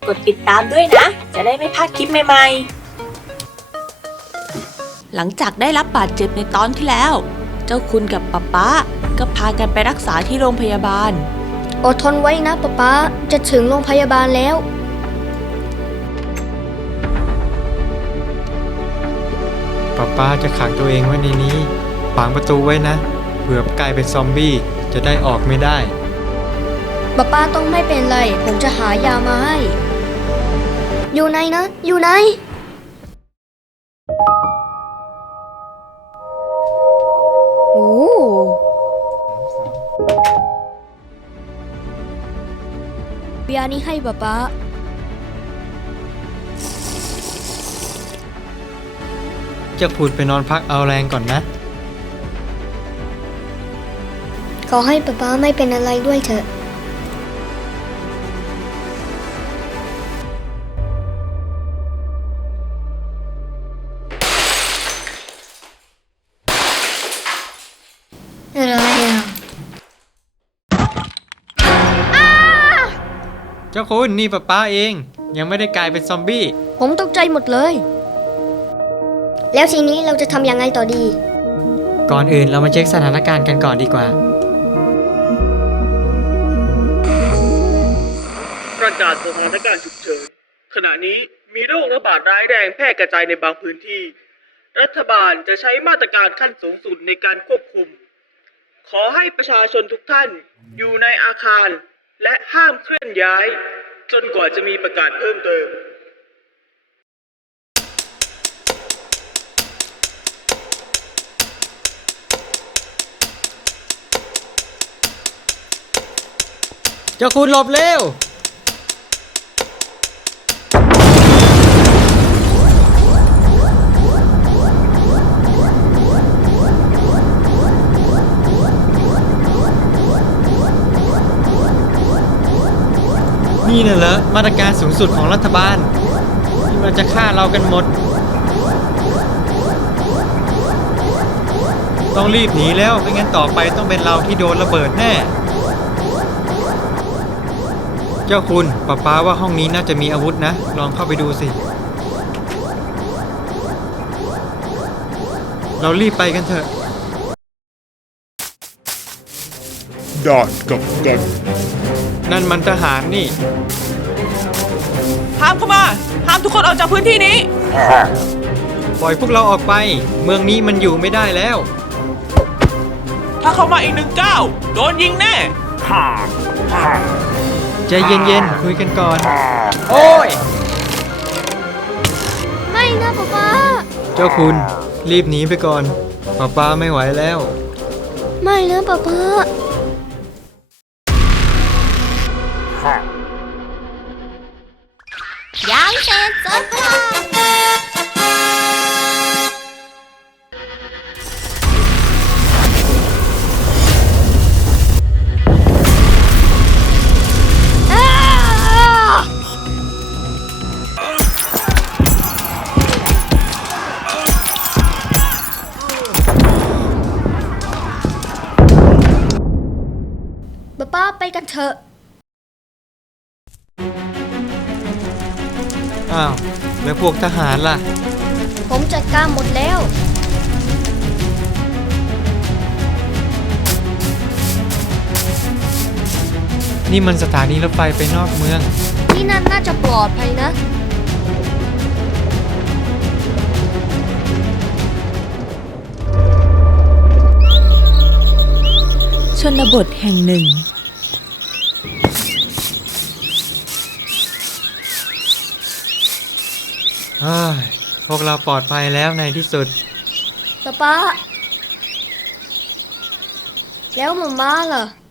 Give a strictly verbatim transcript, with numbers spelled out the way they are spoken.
กดติดตามด้วยนะจะได้ไม่พลาดคลิปใหม่ๆหลังจากได้รับบาดเจ็บในตอนที่แล้วเจ้าคุณกับป๊าป๊าก็พากันไปรักษาที่โรงพยาบาลอดทนไว้นะป๊าป๊าจะถึงโรงพยาบาลแล้วป๊าป๊าจะขังตัวเองไว้ในนี้ฝังประตูไว้นะเผื่อกลายเป็นซอมบี้จะได้ออกไม่ได้ป๊าป๊าต้องไม่เป็นไรผมจะหายามาให้อยู่ไหนนะอยู่ไหนโอ้ยานี้ให้ป๊าป๊าเจ้าคุณไปนอนพักเอาแรงก่อนนะขอให้ป๊าป๊าไม่เป็นอะไรด้วยเถอะอะไรอ่ะเจ้าคุณนี่ป๊าป๊าเองยังไม่ได้กลายเป็นซอมบี้ผมตกใจหมดเลยแล้วทีนี้เราจะทำยังไงต่อดีก่อนอื่นเรามาเช็คสถานการณ์กันก่อนดีกว่าประกาศสถานการณ์ฉุกเฉินขณะนี้มีโรคระบาดร้ายแรงแพร่กระจายในบางพื้นที่รัฐบาลจะใช้มาตรการขั้นสูงสุดในการควบคุมขอให้ประชาชนทุกท่านอยู่ในอาคารและห้ามเคลื่อนย้ายจนกว่าจะมีประกาศเพิ่มเติมเจ้าคุณหลบเร็วนี่น่ะเหรอมาตรการสูงสุดของรัฐบาลที่มันจะฆ่าเรากันหมดต้องรีบหนีแล้วไม่งั้นต่อไปต้องเป็นเราที่โดนระเบิดแน่เจ้าคุณป๊าป๊าว่าห้องนี้น่าจะมีอาวุธนะลองเข้าไปดูสิเรารีบไปกันเถอะได้กับกันนั่นมันทหารนี่ห้ามเข้ามาห้ามทุกคนออกจากพื้นที่นี้ปล่อยพวกเราออกไปเมืองนี้มันอยู่ไม่ได้แล้วถ้าเข้ามาอีกหนึ่งก้าวโดนยิงแน่ใจเย็นๆคุยกันก่อนโอ้ยไม่นะป๊าป๊าเจ้าคุณรีบหนีไปก่อนป๊าป๊าไม่ไหวแล้วไม่นะป๊าป๊ายังเสร็จสักทีป๊าป๊าไปกันเถอะอ้าวแล้วพวกทหารล่ะผมจัดการหมดแล้วนี่มันสถานีรถไฟไปนอกเมืองที่นั่นน่าจะปลอดภัยนะชนบทแห่งหนึ่งพวกเราปลอดภัยแล้วในที่สุดป๊าป๊าแล้วหม่าม้าล่ะ